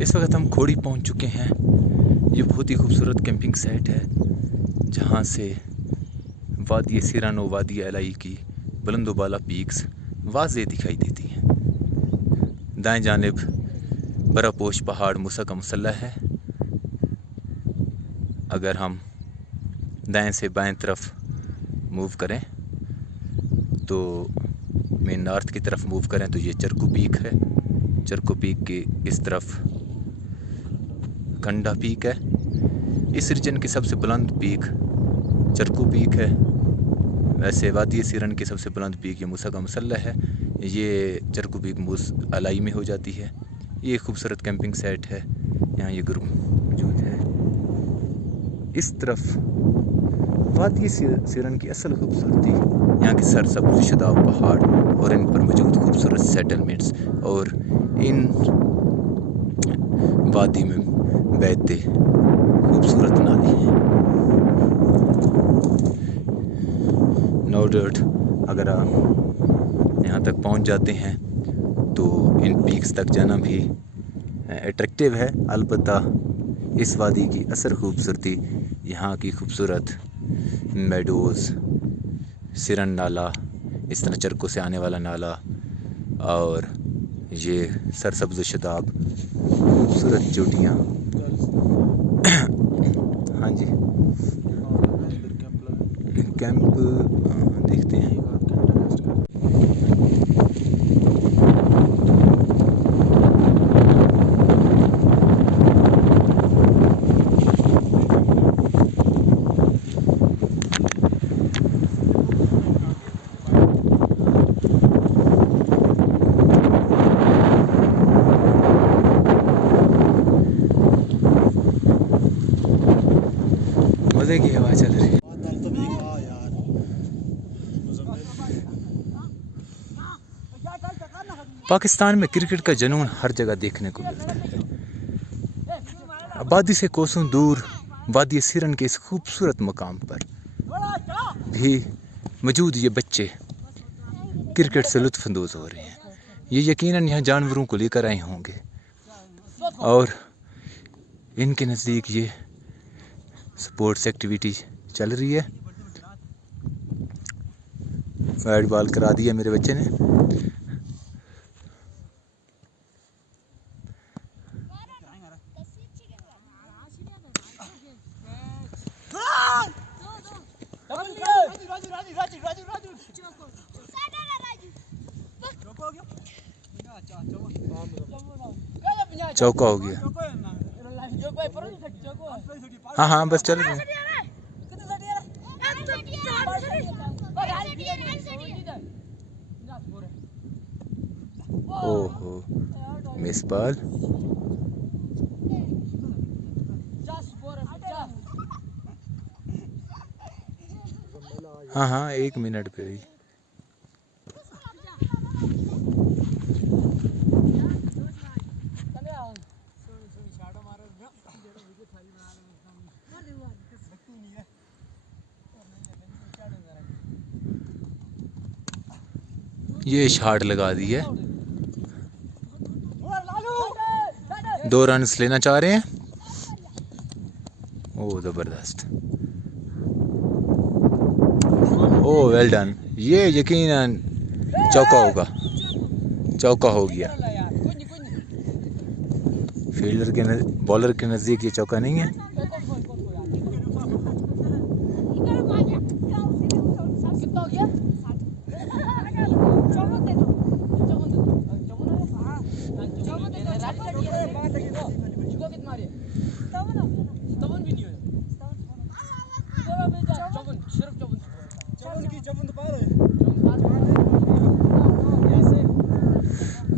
इस वक्त हम खोड़ी पहुंच चुके हैं। ये बहुत ही खूबसूरत कैंपिंग साइट है जहां से वादी सिरानो वादी एलाई की बुलंदोबाला पीक्स वाज़े दिखाई देती हैं। दाएं जानिब बर्फ़पोश पहाड़ मूसा का मुसल्ला है। अगर हम दाएं से बाएं तरफ मूव करें तो मेन नॉर्थ की तरफ मूव करें तो ये चरकू पीक है। चरकू पीक के इस तरफ कंडा पीक है। इस रीजन की सबसे बुलंद पीक चरकू पीक है। वैसे वादी सिरन की सबसे बुलंद पीक ये मूसा का मुसल्ला है। ये चरकू पीक मूस अलाई में हो जाती है। ये एक खूबसूरत कैंपिंग साइट है। यहाँ ये ग्रुप मौजूद है। इस तरफ वादी सिरन की असल खूबसूरती यहाँ के सरसब्ज़ शुदा पहाड़ और इन पर मौजूद खूबसूरत सेटलमेंट्स और इन वादी में बहते खूबसूरत नाले हैं। नो डाउट अगर आप यहाँ तक पहुँच जाते हैं तो इन पीक्स तक जाना भी अट्रैक्टिव है। अलबत्ता इस वादी की असल खूबसूरती यहाँ की खूबसूरत मेडोज़, सिरन नाला, इस तरह चरकों से आने वाला नाला और ये सरसब्ज़ शदाब खूबसूरत चोटियाँ। हाँ जी, कैंप देखते हैं। मज़े की हवा चल रही है। पाकिस्तान में क्रिकेट का जुनून हर जगह देखने को मिलता है। आबादी से कोसों दूर वादी सिरन के इस खूबसूरत मकाम पर भी मौजूद ये बच्चे क्रिकेट से लुत्फ़अंदोज़ हो रहे हैं। ये यकीनन यहाँ जानवरों को लेकर आए होंगे और इनके नज़दीक ये स्पोर्ट्स एक्टिविटी चल रही है। बैट बॉल करा दिया मेरे बच्चे ने। चौका हो गया। हाँ हाँ बस चल रहे हैं। ओहो मिस बॉल। हाँ हाँ 1 मिनट पे ही। ये शॉट लगा दी है। 2 रन्स लेना चाह रहे हैं। ओह ज़बरदस्त। ओह वेल डन। ये यकीनन चौका होगा। चौका हो गया। फील्डर के बॉलर के नज़दीक ये चौका नहीं है।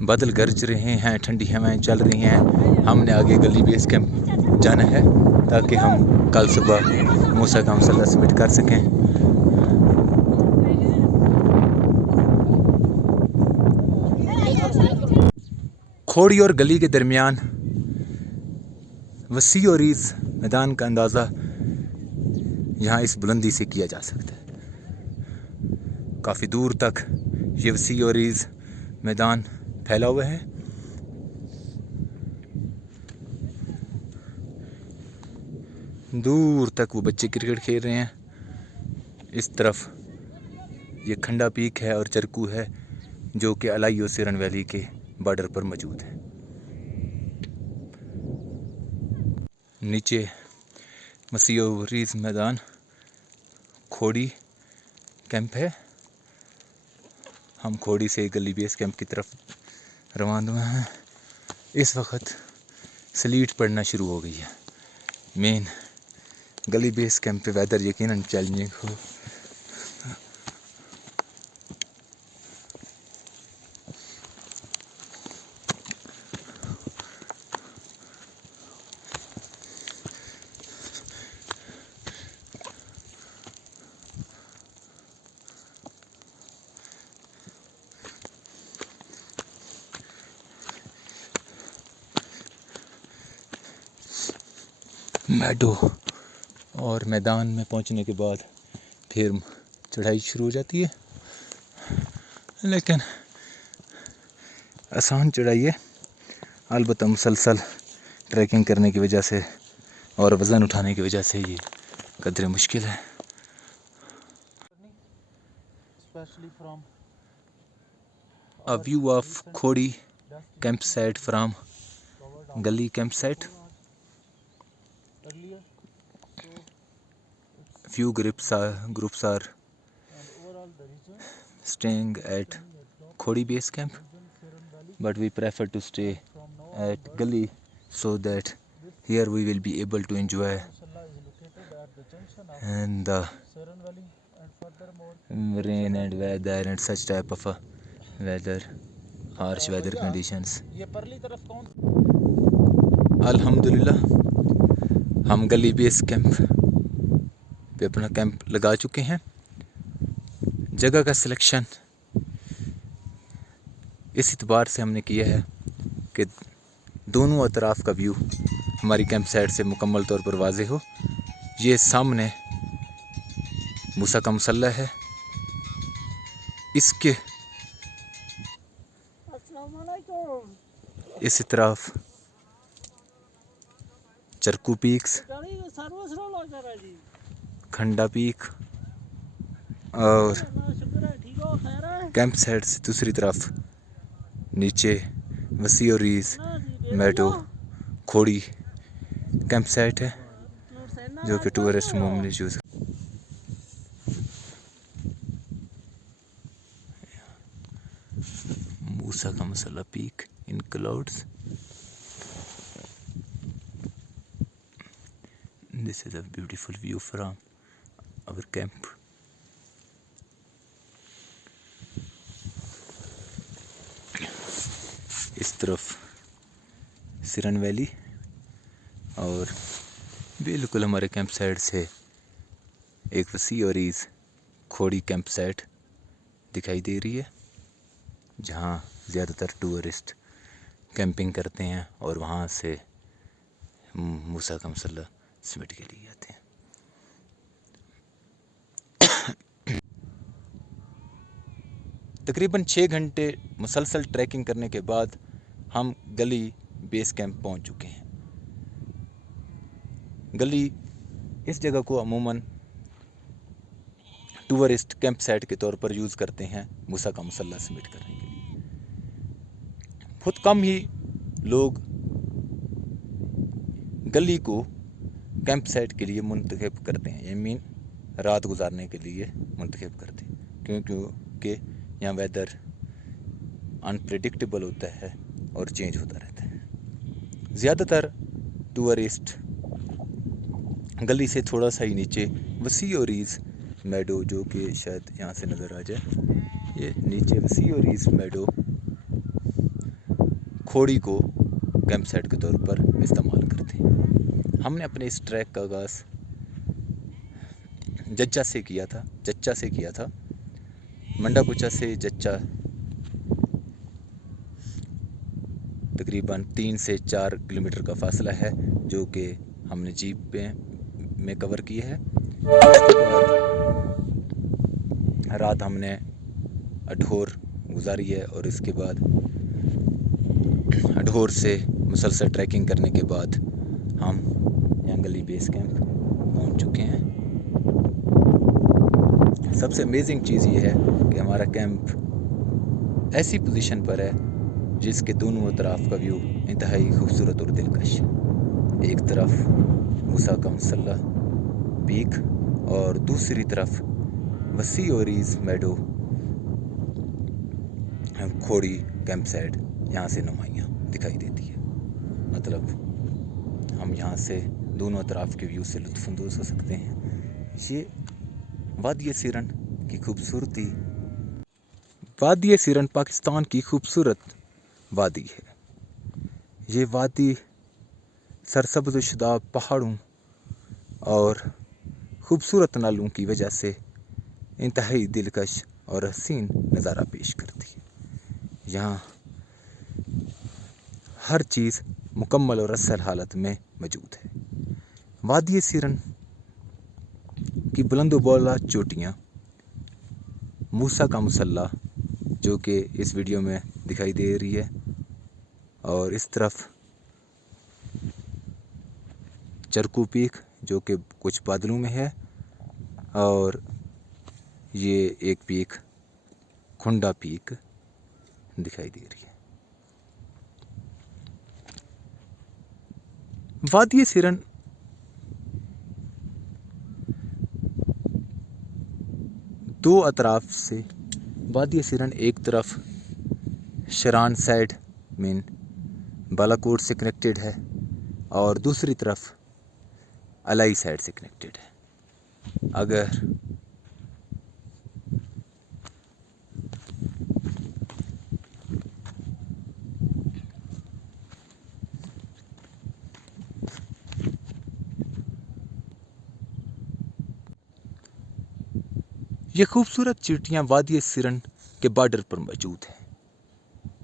बादल गरज रहे हैं, ठंडी हवाएं चल रही हैं। हमने आगे गली बेस कैंप जाना है ताकि हम कल सुबह मूसा का मुसल्ला सबमिट कर सकें। खोड़ी और गली के दरमियान वसी और रीज़ मैदान का अंदाज़ा यहाँ इस बुलंदी से किया जा सकता है। काफ़ी दूर तक ये वसी और ईज़ मैदान फैला हुआ है। दूर तक वो बच्चे क्रिकेट खेल रहे हैं। इस तरफ ये खंडा पीक है और चरकू है जो कि अलाई और सिरन वैली के बॉर्डर पर मौजूद है। नीचे वसी और ईज़ मैदान खोड़ी कैंप है। हम खोड़ी से गली बेस कैंप की तरफ रवाना हुए हैं। इस वक्त स्लीट पड़ना शुरू हो गई है। मेन गली बेस कैंप पे वेदर यकीनन चैलेंजिंग हो। मैडो और मैदान में पहुंचने के बाद फिर चढ़ाई शुरू हो जाती है, लेकिन आसान चढ़ाई है। अलबत्ता मुसलसल ट्रैकिंग करने की वजह से और वज़न उठाने की वजह से ये कदरे मुश्किल है। A view of Khodi campsite from Gully campsite. Few groups are staying at Khodi base camp, but we prefer to stay at Gully so that here we will be able to enjoy and the rain and weather and such type of weather, harsh weather conditions. अल्हम्दुलिल्लाह हम गली base camp पे अपना camp लगा चुके हैं। जगह का सिलेक्शन इस एतबार से हमने किया है कि दोनों अतराफ़ का व्यू हमारी कैंप साइट से मुकम्मल तौर पर वाज़े हो। ये सामने मूसा का मुसल्ला है, इसके इस तरफ चरकू पीक्स, खंडा पीक और कैंप साइट से दूसरी तरफ नीचे वसी और ईज़ मैडो खोड़ी कैंप साइट है जो कि टूरिस्ट मामले यूज़। Musa ka Musalla peak in clouds. This is a beautiful view from our camp. इस तरफ सिरन वैली और बिल्कुल हमारे कैंप साइट से एक वसी और ईज़ खोड़ी कैंप साइट दिखाई दे रही है, जहाँ ज़्यादातर टूरिस्ट कैंपिंग करते हैं और वहाँ से मूसा का मुसल्ला सिमट के लिए जाते हैं। तकरीबन 6 घंटे मुसलसल ट्रैकिंग करने के बाद हम गली बेस कैंप पहुंच चुके हैं। गली इस जगह को अमूमन टूरिस्ट कैंप साइट के तौर पर यूज़ करते हैं मूसा का मुसल्ला समिट करने के लिए। बहुत कम ही लोग गली को कैंप साइट के लिए मुंतखब करते हैं, मीन रात गुजारने के लिए मुंतखब करते हैं, क्योंकि यहाँ वेदर अनप्रेडिक्टेबल होता है और चेंज होता रहता है। ज़्यादातर टूरिस्ट गली से थोड़ा सा ही नीचे वसी और ईज़ मैडो, जो कि शायद यहाँ से नज़र आ जाए, ये नीचे वसी और ईज़ मैडो खोड़ी को कैंप साइट के तौर पर इस्तेमाल करते हैं। हमने अपने इस ट्रैक का आगाज़ जच्चा से किया था। मंडाकुचा से जच्चा तकरीबन 3 से 4 किलोमीटर का फासला है, जो कि हमने जीप में कवर किया है। उसके बाद रात हमने अढोर गुजारी है। और इसके बाद अडहोर से मुसलसल ट्रैकिंग करने के बाद हम यांगली बेस कैंप पहुंच चुके हैं। सबसे अमेजिंग चीज़ ये है कि हमारा कैंप ऐसी पोजीशन पर है जिसके दोनों तरफ का व्यू इंतहाई खूबसूरत और दिलकश। एक तरफ मूसा का मुसल्ला पीक और दूसरी तरफ वसी ओरीज मेडो खोड़ी कैंप साइट यहाँ से नुमाइयाँ दिखाई देती है। मतलब हम यहाँ से दोनों तरफ के व्यू से लुत्फ़अंदोज़ हो सकते हैं। ये वादी सिरन की खूबसूरती, वादी सिरन पाकिस्तान की खूबसूरत वादी है। ये वादी सरसब्ज़ शुदा पहाड़ों और खूबसूरत नालों की वजह से इंतहाई दिलकश और हसीन नज़ारा पेश करती है। यहाँ हर चीज़ मुकम्मल और असल हालत में मौजूद है। वादी सिरन की बुलंद-ओ-बाला चोटियाँ, मूसा का मुसल्ला जो कि इस वीडियो में दिखाई दे रही है, और इस तरफ चरकू पीक जो कि कुछ बादलों में है, और ये एक पीक खुंडा पीक दिखाई दे रही है। वादी सिरन दो अतराफ से, वादी सिरन एक तरफ शरान साइड मीन बालाकोट से कनेक्टेड है और दूसरी तरफ अलाई साइड से कनेक्टेड है। अगर ये खूबसूरत चोटियाँ वादी सिरन के बॉर्डर पर मौजूद हैं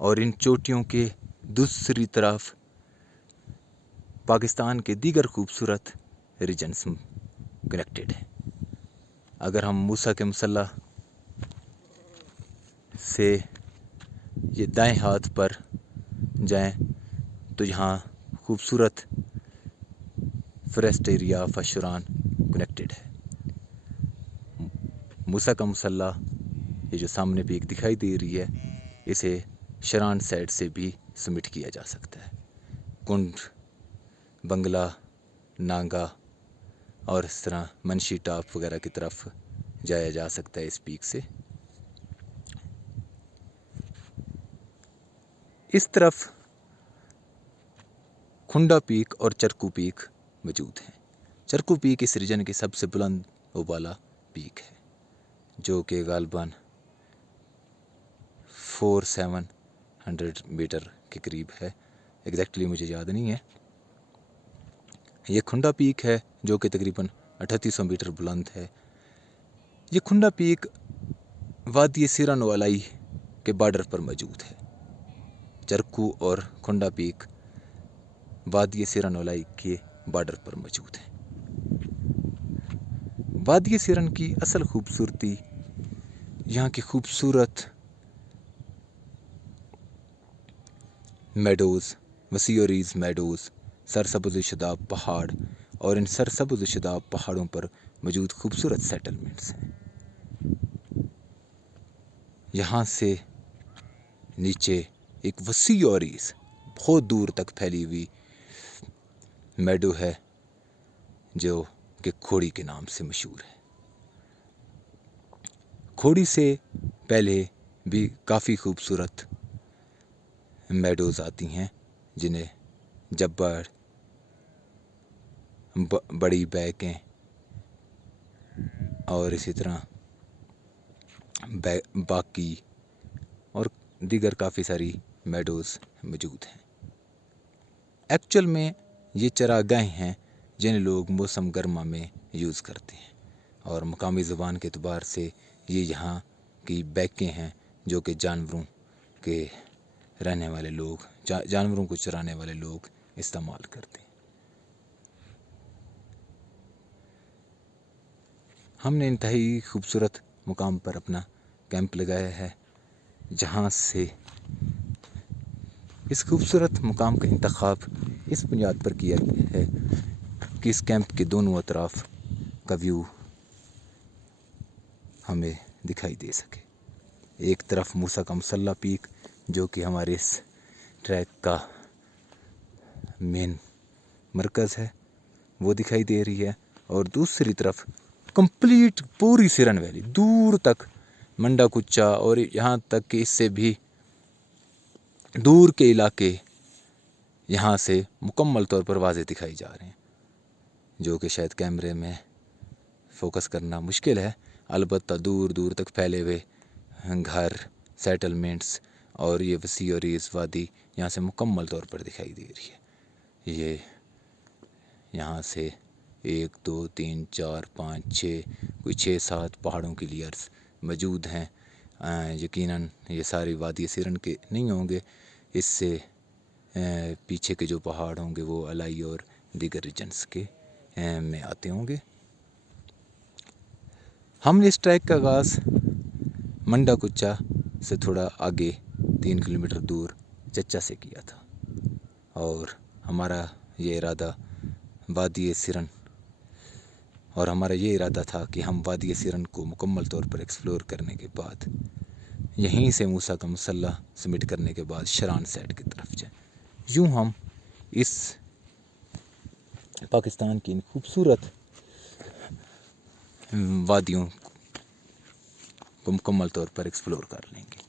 और इन चोटियों के दूसरी तरफ पाकिस्तान के दीगर खूबसूरत रीजन्स कनेक्टेड हैं। अगर हम मूसा के मुसल्ला से ये दाएं हाथ पर जाएं तो यहाँ खूबसूरत फॉरेस्ट एरिया ऑफ अशरान कनेक्टेड है। मूसा का मुसल्ला ये जो सामने पीक दिखाई दे रही है, इसे शरान साइड से भी समिट किया जा सकता है। कुंड, बंगला, नांगा और इस तरह मनशी टॉप वगैरह की तरफ जाया जा सकता है इस पीक से। इस तरफ खुंडा पीक और चरकू पीक मौजूद हैं। चरकू पीक इस रीजन की सबसे बुलंद वाला पीक है जो कि गालबन 4700 मीटर के करीब है। एग्जैक्टली मुझे याद नहीं है। ये खुंडा पीक है जो कि तकरीबन 3800 मीटर बुलंद है। ये खुंडा पीक वादी सिरन वालाई के बॉर्डर पर मौजूद है। चरकू और खुंडा पीक वादी सिरन वालाई के बॉर्डर पर मौजूद है। वादी सिरन की असल खूबसूरती यहाँ की खूबसूरत मेडोज़, वसीओरीज मेडोज़, सरसब्ज़ शुदा पहाड़ और इन सरसब्ज़ शुदा पहाड़ों पर मौजूद खूबसूरत सेटलमेंट्स हैं। यहाँ से नीचे एक वसीओरीज बहुत दूर तक फैली हुई मेडो है जो कि खोड़ी के नाम से मशहूर है। खोड़ी से पहले भी काफ़ी खूबसूरत मेडोज़ आती हैं जिन्हें जब्बर, बड़ी बैकें और इसी तरह बाकी और दीगर काफ़ी सारी मेडोज़ मौजूद हैं। एक्चुअल में ये चरागाहें हैं जिन्हें लोग मौसम गर्मा में यूज़ करते हैं और मकामी ज़ुबान के अतबार से ये यहाँ की बैकें हैं जो कि जानवरों के रहने वाले लोग, जानवरों को चराने वाले लोग इस्तेमाल करते हैं। हमने इंतहाई खूबसूरत मुकाम पर अपना कैंप लगाया है जहाँ से इस खूबसूरत मुकाम का इंतखाब इस बुनियाद पर किया गया है कि इस कैंप के दोनों अतराफ का व्यू हमें दिखाई दे सके। एक तरफ मूसा का मुसल्ला पीक जो कि हमारे इस ट्रैक का मेन मरकज़ है वो दिखाई दे रही है, और दूसरी तरफ कंप्लीट पूरी सिरन वैली दूर तक मंडा कुच्चा और यहाँ तक कि इससे भी दूर के इलाके यहाँ से मुकम्मल तौर पर वाज़े दिखाई जा रहे हैं, जो कि शायद कैमरे में फ़ोकस करना मुश्किल है। अलबत्ता दूर दूर तक फैले हुए घर, सेटलमेंट्स और ये वसी और इस वादी यहाँ से मुकम्मल तौर पर दिखाई दे रही है। ये यहाँ से 1 2 3 4 5 6 कोई 6-7 पहाड़ों की लेयर्स मौजूद हैं। यकीनन ये सारी वादी सिरन के नहीं होंगे, इससे पीछे के जो पहाड़ होंगे वो अलाई और दीगर रीजन्स के में आते होंगे। हमने इस ट्रैक का आगाज़ मंडा कुच्चा से थोड़ा आगे 3 किलोमीटर दूर चच्चा से किया था, और हमारा ये इरादा वादी सिरन था कि हम वादी सिरन को मुकम्मल तौर पर एक्सप्लोर करने के बाद यहीं से मूसा का मुसल्ला सबमिट करने के बाद शरान साइड की तरफ जाएं। यूँ हम इस पाकिस्तान की इन खूबसूरत वादियों को मुकम्मल तौर पर एक्सप्लोर कर लेंगे।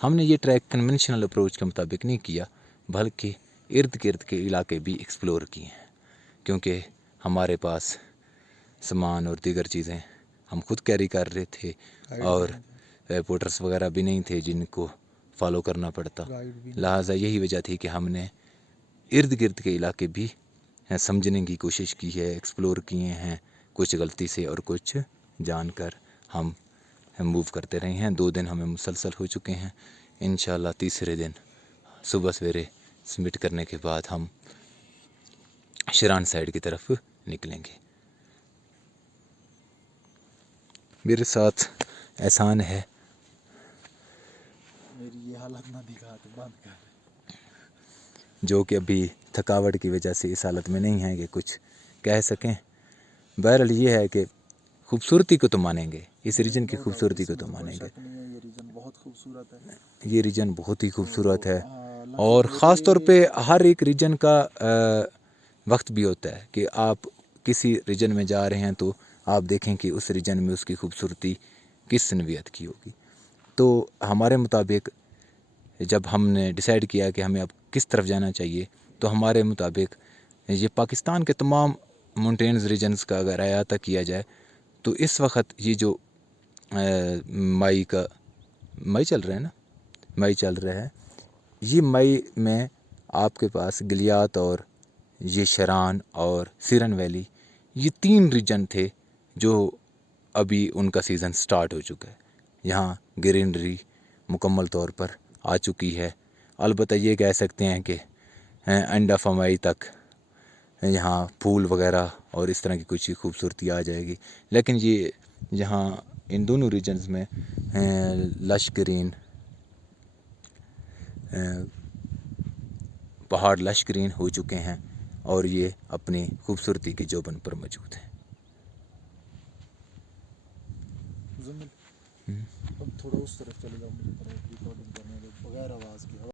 हमने ये ट्रैक कन्वेंशनल अप्रोच के मुताबिक नहीं किया, बल्कि इर्द गिर्द के इलाके भी एक्सप्लोर किए हैं, क्योंकि हमारे पास सामान और दीगर चीज़ें हम खुद कैरी कर रहे थे और पोर्टर्स वगैरह भी नहीं थे जिनको फॉलो करना पड़ता। लिहाजा यही वजह थी कि हमने इर्द गिर्द के इलाके भी समझने की कोशिश की है, एक्सप्लोर किए हैं, कुछ गलती से और कुछ जानकर हम मूव करते रहे हैं। 2 दिन हमें मुसलसल हो चुके हैं। इंशाल्लाह तीसरे दिन सुबह सवेरे सबमिट करने के बाद हम शरान साइड की तरफ निकलेंगे। मेरे साथ एहसान है, मेरी ये हालत ना दिखा तो बंद कर, जो कि अभी थकावट की वजह से इस हालत में नहीं है कि कुछ कह सकें। बहरहाल ये है कि खूबसूरती को तो मानेंगे, इस रीजन की खूबसूरती को तो मानेंगे। ये रीजन बहुत खूबसूरत है, ये रीजन बहुत ही खूबसूरत है, और ख़ास तौर पे हर एक रीजन का वक्त भी होता है कि आप किसी रीजन में जा रहे हैं तो आप देखें कि उस रीजन में उसकी खूबसूरती किस नवियत की होगी। तो हमारे मुताबिक जब हमने डिसाइड किया कि हमें अब किस तरफ जाना चाहिए, तो हमारे मुताबिक ये पाकिस्तान के तमाम माउंटेन्स रीजन्स का अगर अहाता किया जाए तो इस वक्त ये जो मई चल रहा है ना, मई चल रहा है, ये मई में आपके पास गलियात और ये शरान और सिरन वैली, ये 3 रीजन थे जो अभी उनका सीज़न स्टार्ट हो चुका है। यहाँ ग्रीनरी मुकम्मल तौर पर आ चुकी है। अलबत्ता ये कह सकते हैं कि एंड ऑफ मई तक यहाँ फूल वगैरह और इस तरह की कुछ खूबसूरती आ जाएगी, लेकिन ये यहाँ इन दोनों रीजन्स में लश ग्रीन पहाड़ लश ग्रीन हो चुके हैं और ये अपनी खूबसूरती के जोबन पर मौजूद हैं। अब थोड़ा उस तरफ चले जाओ।